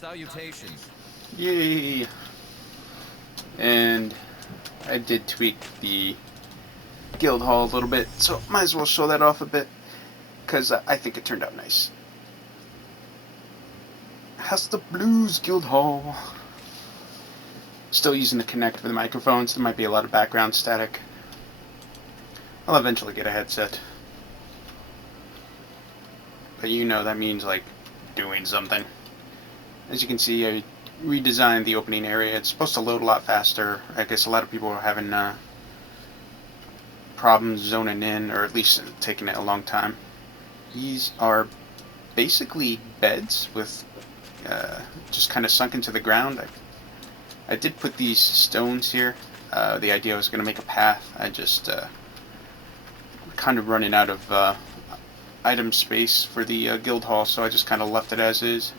Salutations. Yay! And I did tweak the guild hall a little bit, so might as well show that off a bit, because I think it turned out nice. How's the Blues Guild Hall? Still using the Connect for the microphones, there might be a lot of background static. I'll eventually get a headset. But you know that means, like, doing something. As you can see, I redesigned the opening area. It's supposed to load a lot faster. I guess a lot of people are having problems zoning in, or at least taking it a long time. These are basically beds with just kind of sunk into the ground. I did put these stones here. The idea was going to make a path. I just kind of running out of item space for the guild hall, so I just kind of left it as is.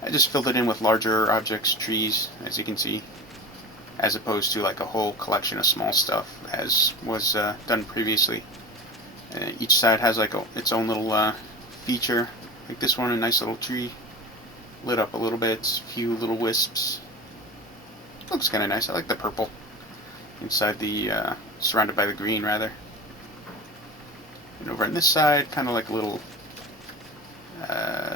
I just filled it in with larger objects, trees, as you can see, as opposed to like a whole collection of small stuff, as was done previously. Each side has like its own little feature. Like this one, a nice little tree, lit up a little bit, a few little wisps. Looks kind of nice. I like the purple inside the, surrounded by the green rather. And over on this side, kind of like a little,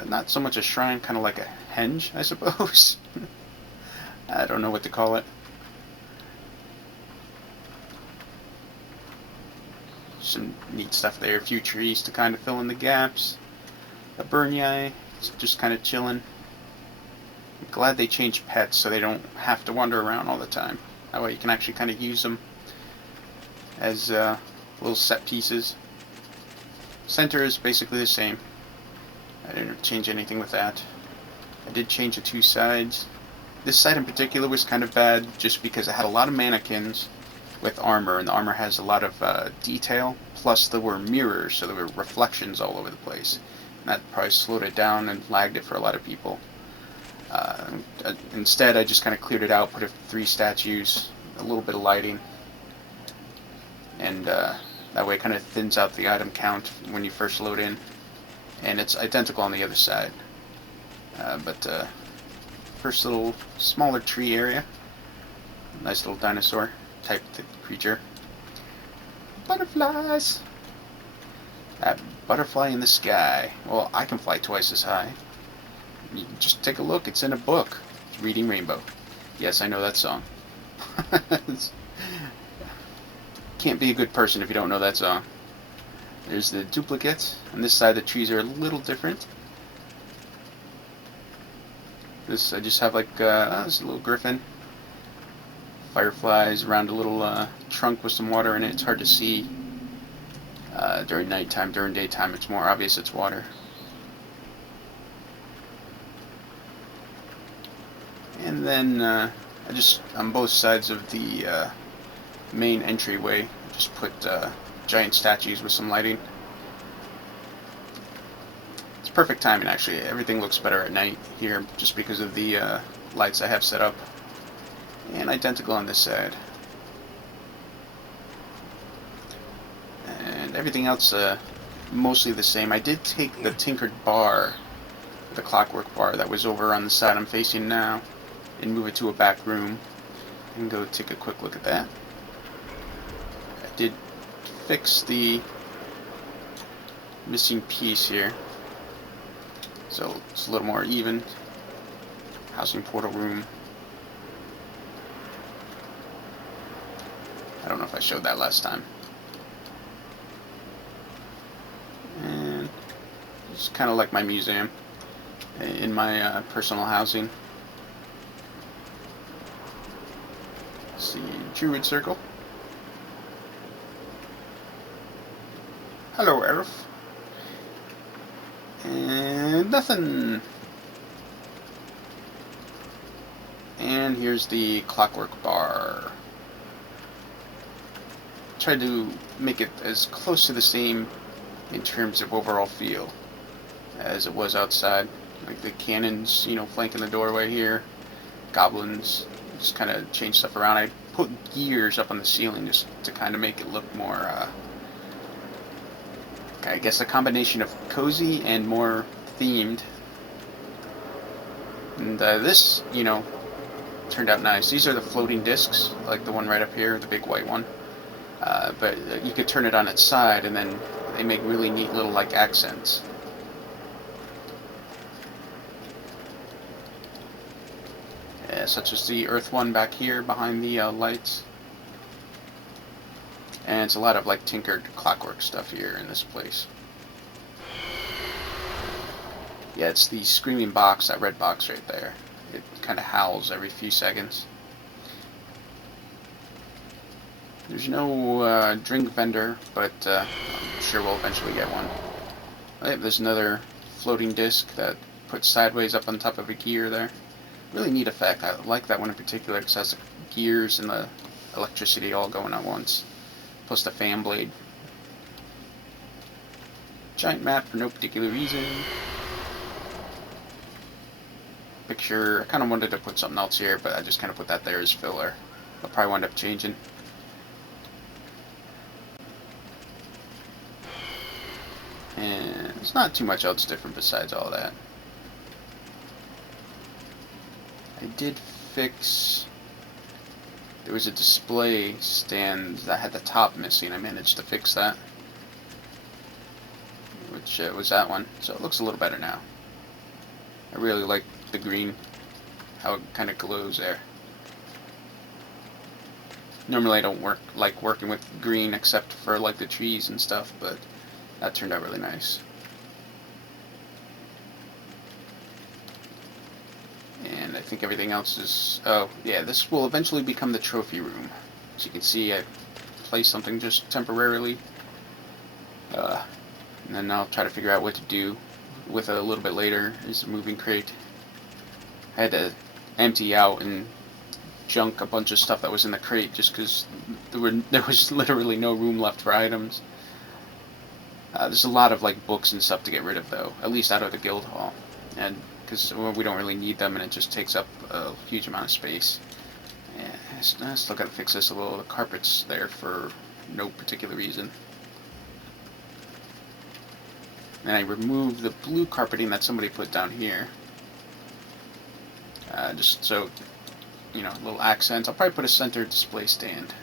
not so much a shrine, kind of like a henge, I suppose. I don't know what to call it. Some neat stuff there. A few trees to kind of fill in the gaps. A burnyai, just kind of chilling. I'm glad they changed pets so they don't have to wander around all the time. That way you can actually kind of use them as little set pieces. Center is basically the same. I didn't change anything with that. I did change the two sides. This side in particular was kind of bad just because it had a lot of mannequins with armor, and the armor has a lot of detail, plus there were mirrors, so there were reflections all over the place. And that probably slowed it down and lagged it for a lot of people. Instead, I just kind of cleared it out, put it 3 statues, a little bit of lighting, and that way it kind of thins out the item count when you first load in. And it's identical on the other side. But first little smaller tree area, nice little dinosaur type creature. Butterflies! That butterfly in the sky. Well, I can fly twice as high. You just take a look, it's in a book. Reading Rainbow. Yes, I know that song. Can't be a good person if you don't know that song. There's the duplicate. On this side, the trees are a little different. This, I just have like, this little griffin. Fireflies around a little trunk with some water in it. It's hard to see during nighttime. During daytime, it's more obvious it's water. And then I just, on both sides of the main entryway, just put giant statues with some lighting. It's perfect timing, actually. Everything looks better at night here just because of the lights I have set up. And identical on this side. And everything else mostly the same. I did take the tinkered bar, the Clockwork Bar that was over on the side I'm facing now, and move it to a back room and go take a quick look at that. I did fix the missing piece here, so it's a little more even. Housing portal room. I don't know if I showed that last time. And it's kind of like my museum in my personal housing. Let's see, Druid Circle. Hello, Elf. And nothing. And here's the Clockwork Bar. Tried to make it as close to the same in terms of overall feel as it was outside. Like the cannons, flanking the doorway here. Goblins. Just kind of change stuff around. I put gears up on the ceiling just to kind of make it look more, I guess, a combination of cozy and more themed. And this, you know, turned out nice. These are the floating discs, like the one right up here, the big white one. But you could turn it on its side, and then they make really neat little like accents. Such as the earth one back here behind the lights. And it's a lot of like tinkered clockwork stuff here in this place. Yeah, it's the screaming box, that red box right there. It kind of howls every few seconds. There's no drink vendor, but I'm sure we'll eventually get one. There's another floating disc that puts sideways up on top of a gear there. Really neat effect. I like that one in particular because it has the gears and the electricity all going at once. Plus the fan blade. Giant map for no particular reason. Picture, I kind of wanted to put something else here, but I just kind of put that there as filler. I'll probably wind up changing. And there's not too much else different besides all that. I did fix... There was a display stand that had the top missing. I managed to fix that. Which was that one. So it looks a little better now. I really like the green, how it kind of glows there. Normally I don't like working with green except for like the trees and stuff, but that turned out really nice. And I think everything else is... Oh, yeah, this will eventually become the trophy room. As you can see, I placed something just temporarily. And then I'll try to figure out what to do with it a little bit later. Is a moving crate. I had to empty out and junk a bunch of stuff that was in the crate just because there was literally no room left for items. There's a lot of like books and stuff to get rid of though, at least out of the guild hall, and because we don't really need them and it just takes up a huge amount of space. Yeah, I still gotta fix this a little. The carpet's there for no particular reason. And I removed the blue carpeting that somebody put down here. Just so, you know, little accents. I'll probably put a center display stand.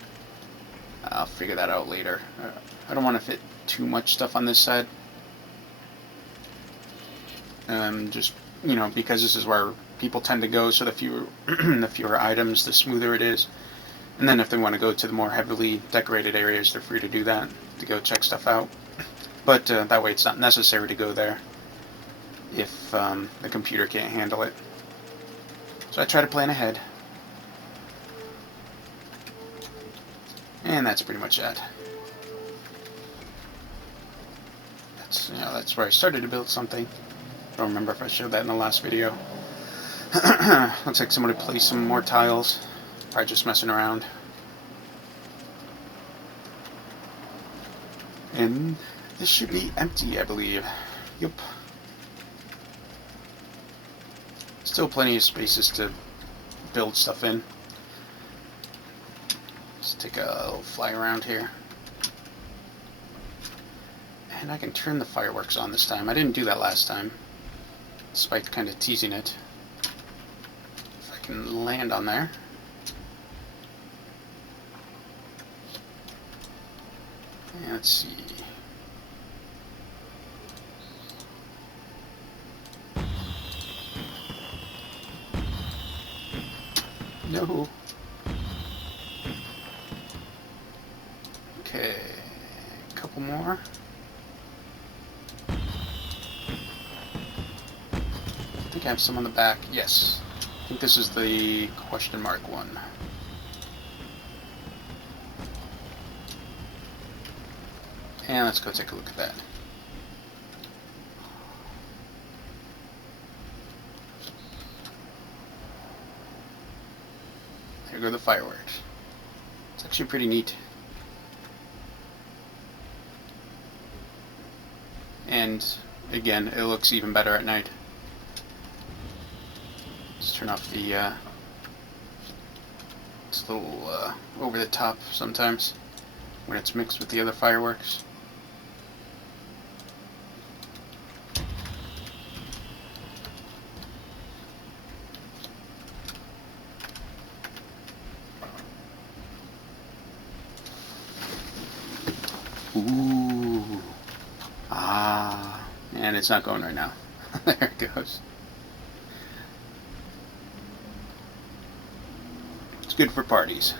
I'll figure that out later. I don't want to fit too much stuff on this side. Just, you know, because this is where people tend to go, so the fewer, the fewer items, the smoother it is. And then if they want to go to the more heavily decorated areas, they're free to do that, to go check stuff out. But that way it's not necessary to go there if the computer can't handle it. So I try to plan ahead. And that's pretty much that. That's where I started to build something. I don't remember if I showed that in the last video. Looks like somebody placed some more tiles. Probably just messing around. And this should be empty, I believe. Yup. Still plenty of spaces to build stuff in. Let's take a little fly around here. And I can turn the fireworks on this time. I didn't do that last time, despite kind of teasing it. If I can land on there. And let's see. No. Okay, a couple more. I think I have some on the back. Yes. I think this is the question mark one. And let's go take a look at that. There go the fireworks. It's actually pretty neat. And again, it looks even better at night. Let's turn off the it's a little over the top sometimes when it's mixed with the other fireworks. Ooh. Ah. And it's not going right now. There it goes. It's good for parties.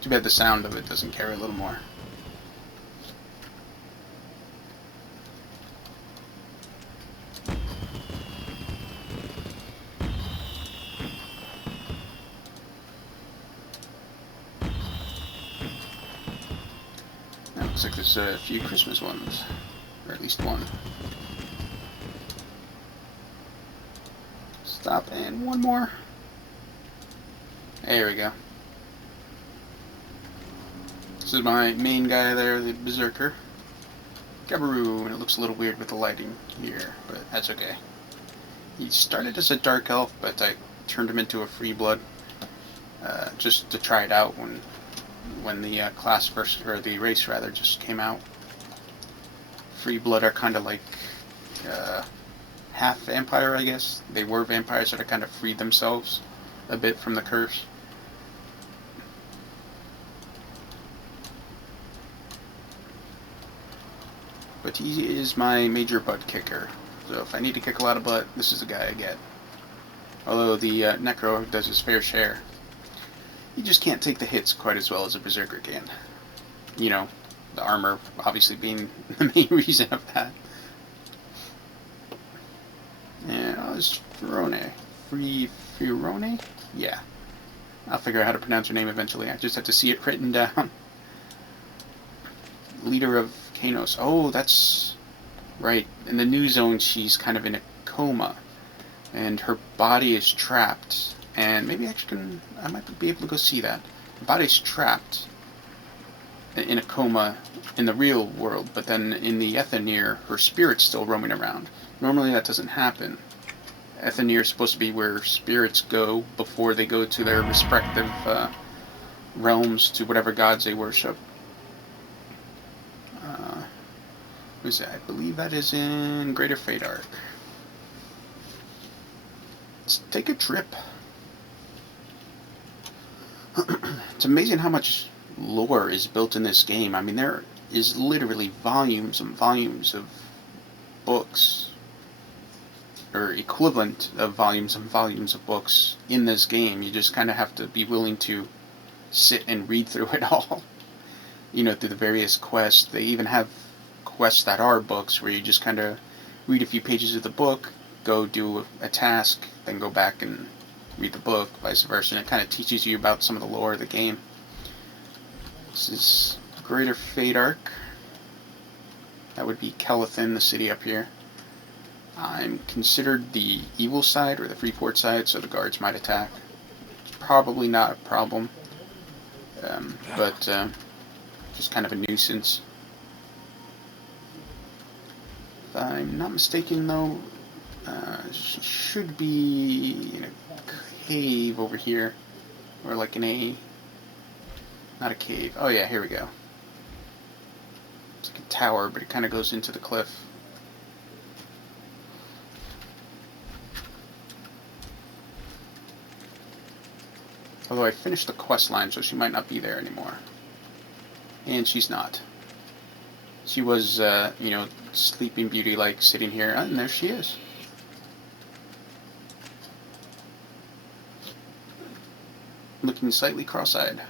Too bad the sound of it doesn't carry a little more. Now, looks like there's a few Christmas ones. Or at least one. Stop, and one more. There we go. This is my main guy there, the Berserker. Gabaroo, and it looks a little weird with the lighting here, but that's okay. He started as a Dark Elf, but I turned him into a Free Blood, just to try it out when the class first, or the race rather, just came out. Free Blood are kind of like half vampire, I guess. They were vampires that are kind of freed themselves a bit from the curse. But he is my major butt kicker. So if I need to kick a lot of butt, this is the guy I get. Although the Necro does his fair share. He just can't take the hits quite as well as a Berserker can. You know, the armor obviously being the main reason of that. Yeah, it's Firone. Firone? Yeah. I'll figure out how to pronounce her name eventually. I just have to see it written down. Leader of Kanos. Oh, that's right. In the new zone, she's kind of in a coma, and her body is trapped. And maybe I might be able to go see that. Her body's trapped in a coma in the real world, but then in the Ethanir, her spirit's still roaming around. Normally that doesn't happen. Ethanir is supposed to be where spirits go before they go to their respective realms, to whatever gods they worship. What is that? I believe that is in Greater Fate Arc. Let's take a trip. It's amazing how much lore is built in this game. I mean, there is literally volumes and volumes of books, or equivalent of volumes and volumes of books in this game. You just kind of have to be willing to sit and read through it all. You know, through the various quests. They even have quests that are books where you just kind of read a few pages of the book, go do a task, then go back and read the book, vice versa, and it kind of teaches you about some of the lore of the game. This is Greater Fate Arc. That would be Kelethin, the city up here. I'm considered the evil side, or the Freeport side, so the guards might attack. It's probably not a problem, but just kind of a nuisance. If I'm not mistaken, though, she should be in a cave over here, or like in a, not a cave, oh yeah, here we go. It's like a tower, but it kind of goes into the cliff. Although I finished the quest line, so she might not be there anymore. And she's not. She was, you know, Sleeping Beauty, like, sitting here, and there she is. Looking slightly cross-eyed.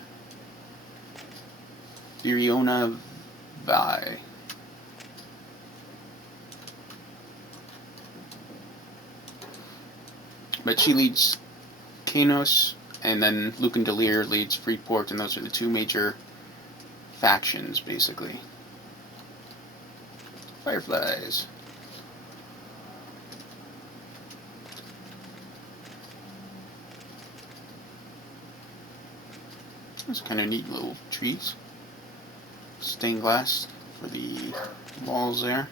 Viriona Vi. But she leads Kanos, and then Luke and Delir leads Freeport, and those are the two major factions, basically. Fireflies. Those kind of neat little trees. Stained glass for the walls there.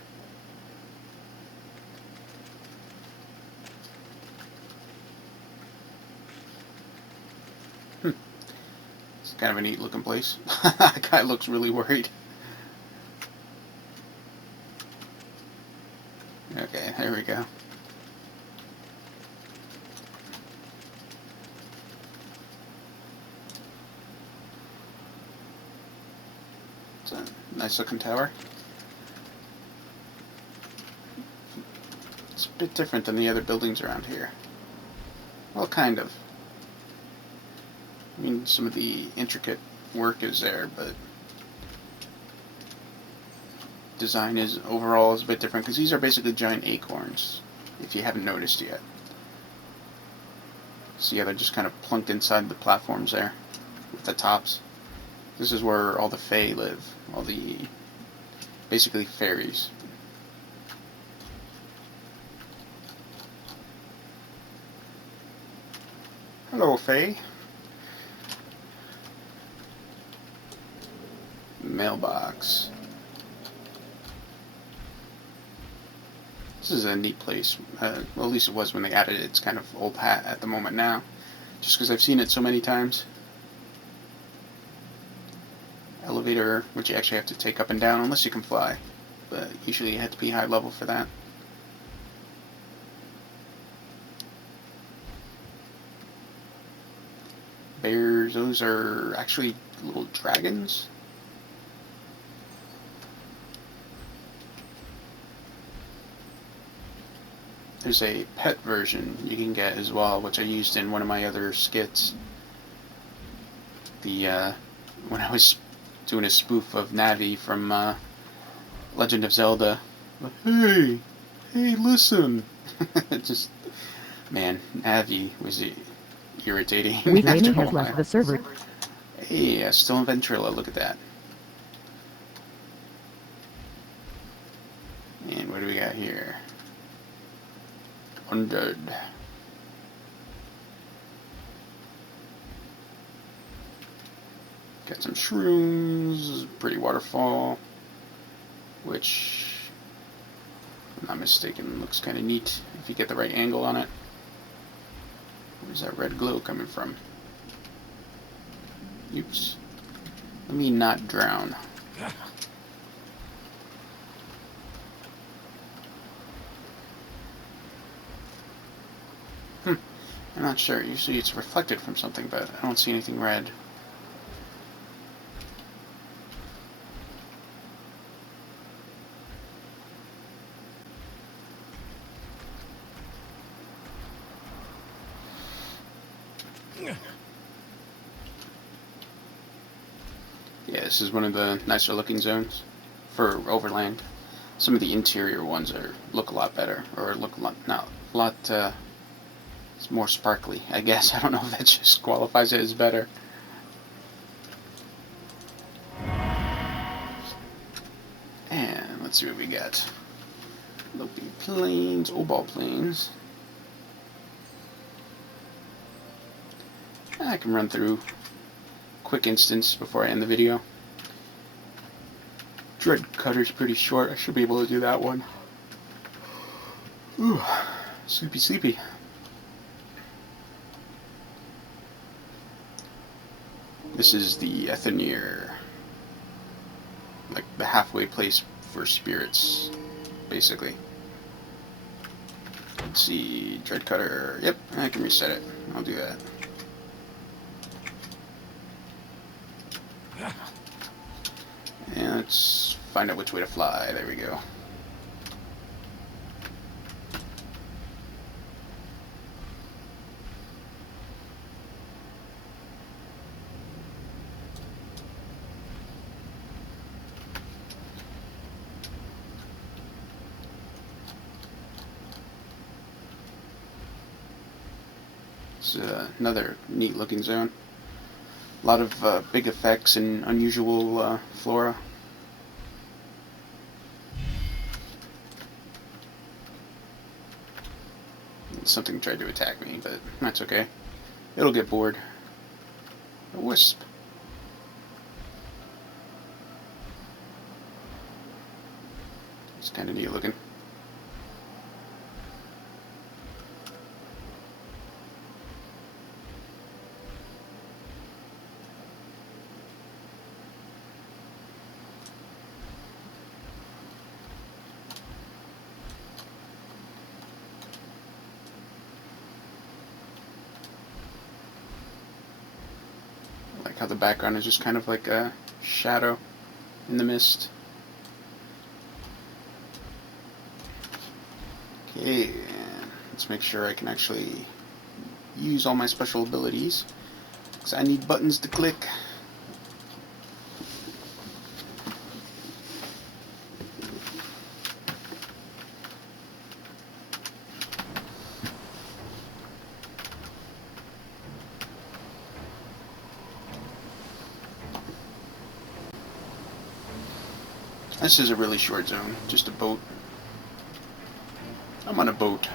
It's kind of a neat looking place. That guy looks really worried. Okay, there we go. It's a nice looking tower. It's a bit different than the other buildings around here. Well, kind of. I mean, some of the intricate work is there, but design is overall is a bit different, because these are basically giant acorns, if you haven't noticed yet. See how they're just kind of plunked inside the platforms there, with the tops. This is where all the fae live, all the, basically fairies. Hello, fae. Mailbox. This is a neat place. Well, at least it was when they added it. It's kind of old hat at the moment now, just because I've seen it so many times. Elevator, which you actually have to take up and down unless you can fly, but usually you have to be high level for that. Bears, those are actually little dragons. There's a pet version you can get as well, which I used in one of my other skits. When I was doing a spoof of Navi from Legend of Zelda. Hey, listen! Just, man, Navi was irritating. Gaming has left the server. Hey, still in Ventrilla, look at that. And what do we got here? Undead. Got some shrooms, pretty waterfall, which, if I'm not mistaken, looks kind of neat if you get the right angle on it. Where's that red glow coming from? Oops. Let me not drown. I'm not sure. Usually it's reflected from something, but I don't see anything red. Yeah, this is one of the nicer looking zones for Overland. Some of the interior ones look a lot better, or look a lot it's more sparkly, I guess. I don't know if that just qualifies it as better. And let's see what we got. Looping planes, Obal planes. I can run through quick instance before I end the video. Dreadcutter's pretty short. I should be able to do that one. Ooh, sleepy. This is the Ethanir, like the halfway place for spirits, basically. Let's see, Dreadcutter. Yep, I can reset it. I'll do that. And let's find out which way to fly. There we go. It's another neat looking zone. A lot of big effects and unusual flora. Something tried to attack me, but that's okay. It'll get bored. A wisp. It's kind of neat looking. How the background is just kind of like a shadow. in the mist. Okay, let's make sure I can actually use all my special abilities, because I need buttons to click. This is a really short zone, just a boat. I'm on a boat.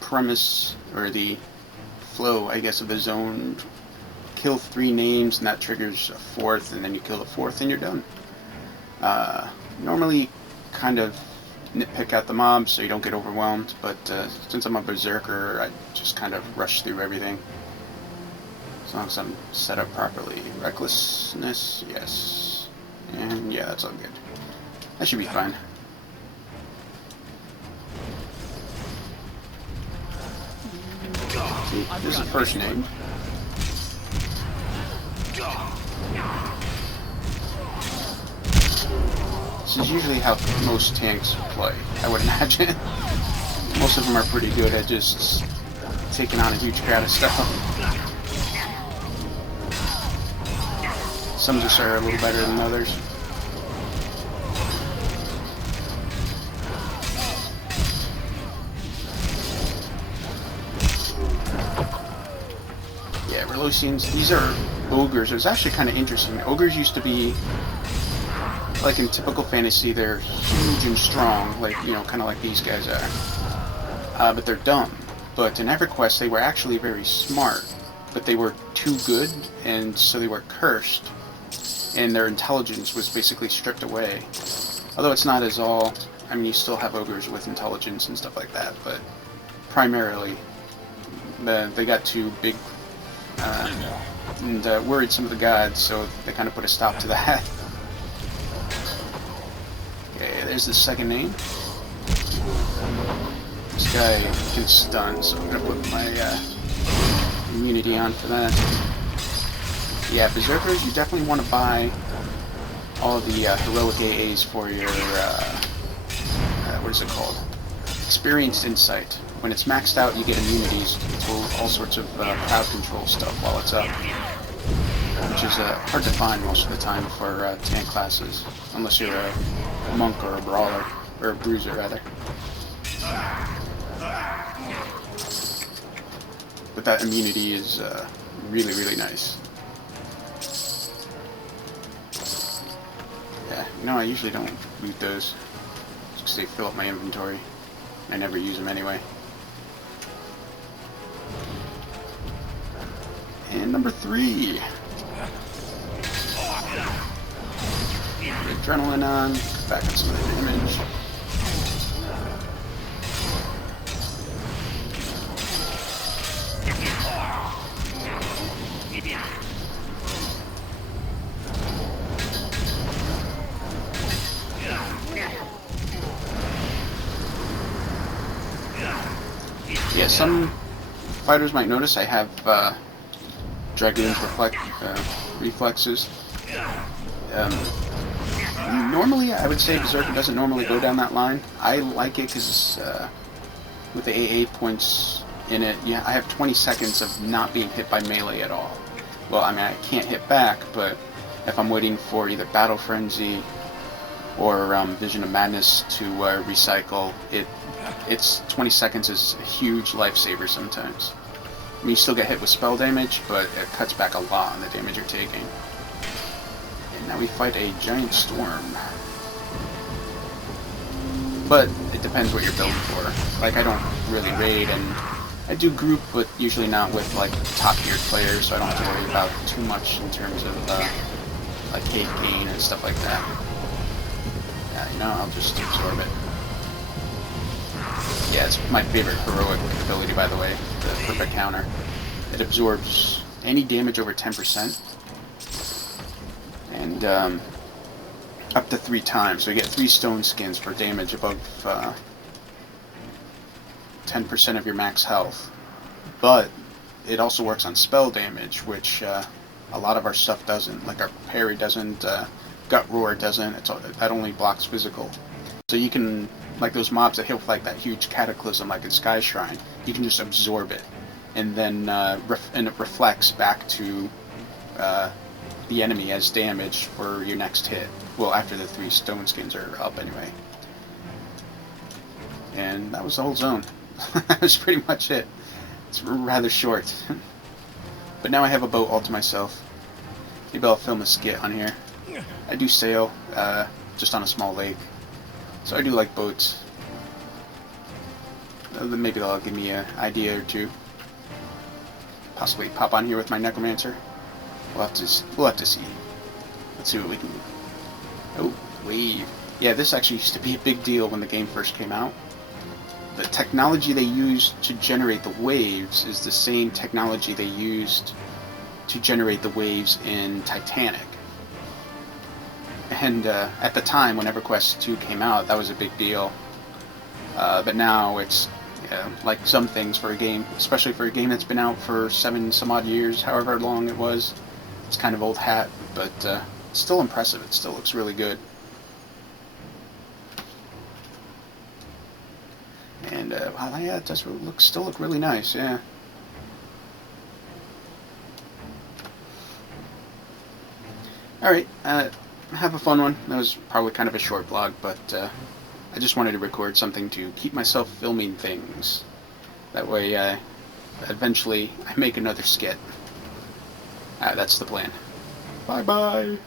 Premise, or the flow, I guess, of the zone: kill 3 names, and that triggers a 4th, and then you kill the 4th, and you're done. Normally, kind of nitpick out the mobs so you don't get overwhelmed, but since I'm a Berserker, I just kind of rush through everything. As long as I'm set up properly. Recklessness, yes. And yeah, that's all good. That should be fine. See, this is the first name. This is usually how most tanks play, I would imagine. Most of them are pretty good at just taking on a huge crowd of stuff. Some just are a little better than others. Yeah, Relocians, these are ogres. It was actually kind of interesting. Ogres used to be, like in typical fantasy, they're huge and strong, like, you know, kind of like these guys are. But they're dumb. But in EverQuest, they were actually very smart, but they were too good, and so they were cursed, and their intelligence was basically stripped away. Although it's not as all, I mean, you still have ogres with intelligence and stuff like that, but primarily, they got too big, and worried some of the gods, so they kind of put a stop to that. Okay, there's the second name. This guy can stun, so I'm going to put my immunity on for that. Yeah, Berserkers, you definitely want to buy all the heroic AAs for your, what is it called? Experienced Insight. When it's maxed out, you get immunities to all sorts of crowd control stuff while it's up, which is hard to find most of the time for tank classes, unless you're a monk or a brawler, or a bruiser rather. But that immunity is really, really nice. Yeah, you know, I usually don't loot those, just because they fill up my inventory. I never use them anyway. And number 3. Adrenaline on, back on some of the damage. Yeah, some fighters might notice I have Dragoon's reflexes. Normally, I would say Berserker doesn't normally go down that line. I like it because with the AA points in it, yeah, I have 20 seconds of not being hit by melee at all. Well, I mean, I can't hit back, but if I'm waiting for either Battle Frenzy or Vision of Madness to recycle, it's 20 seconds is a huge lifesaver sometimes. I mean, you still get hit with spell damage, but it cuts back a lot on the damage you're taking. And now we fight a giant storm. But it depends what you're building for. Like, I don't really raid, and I do group, but usually not with, like, top-tiered players, so I don't have to worry about too much in terms of, like, hate gain and stuff like that. Yeah, you know, I'll just absorb it. Yeah, it's my favorite heroic ability, by the way, the perfect counter. It absorbs any damage over 10%, and up to 3 times. So you get 3 stone skins for damage above 10% of your max health. But it also works on spell damage, which A lot of our stuff doesn't. Like our parry doesn't, gut roar doesn't. That only blocks physical. So you can, like those mobs that hit with like that huge cataclysm, like in Sky Shrine, you can just absorb it, and then and it reflects back to the enemy as damage for your next hit. Well, after the 3 stone skins are up anyway. And that was the whole zone. That was pretty much it. It's rather short. But now I have a boat all to myself. Maybe I'll film a skit on here. I do sail, just on a small lake. So I do like boats. Maybe that'll give me an idea or two. Possibly pop on here with my necromancer. We'll have to see. Let's see what we can do. Oh, wave. Yeah, this actually used to be a big deal when the game first came out. The technology they used to generate the waves is the same technology they used to generate the waves in Titanic. And at the time, when EverQuest 2 came out, that was a big deal. But now it's like some things for a game, especially for a game that's been out for 7 some odd years, however long it was. It's kind of old hat, but it's still impressive. It still looks really good. And wow, yeah, it does still look really nice. Yeah. All right, have a fun one. That was probably kind of a short vlog, but I just wanted to record something to keep myself filming things. That way, eventually, I make another skit. That's the plan. Bye-bye.